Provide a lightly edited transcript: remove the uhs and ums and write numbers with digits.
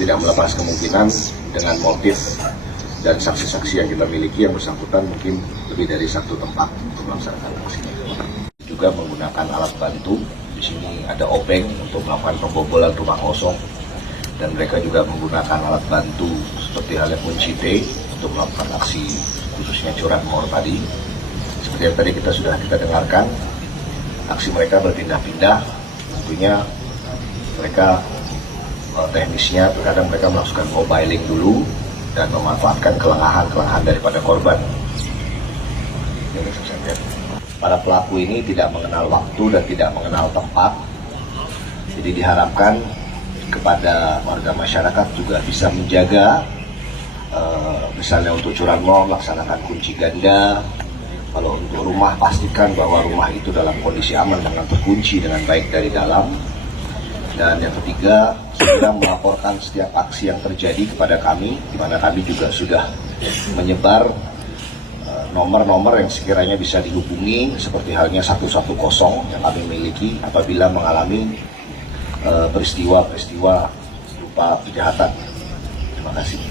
tidak melepas kemungkinan dengan motif dan saksi-saksi yang kita miliki yang bersangkutan mungkin lebih dari satu tempat untuk melaksanakan aksi. Juga menggunakan alat bantu. Di sini ada obeng untuk melakukan pembobolan rumah kosong, dan mereka juga menggunakan alat bantu seperti halnya kunci T untuk melakukan aksi khususnya curanmor tadi. Seperti yang tadi kita dengarkan, aksi mereka berpindah-pindah. Tentunya mereka teknisnya terkadang mereka melakukan mobiling dulu dan memanfaatkan kelengahan daripada korban. Para pelaku ini tidak mengenal waktu dan tidak mengenal tempat, jadi diharapkan kepada warga masyarakat juga bisa menjaga, misalnya untuk curanmor laksanakan kunci ganda. Kalau untuk rumah, pastikan bahwa rumah itu dalam kondisi aman dengan terkunci dengan baik dari dalam. Dan yang ketiga, segera melaporkan setiap aksi yang terjadi kepada kami, di mana kami juga sudah menyebar nomor-nomor yang sekiranya bisa dihubungi, seperti halnya 110 yang kami miliki apabila mengalami peristiwa-peristiwa berupa kejahatan. Terima kasih.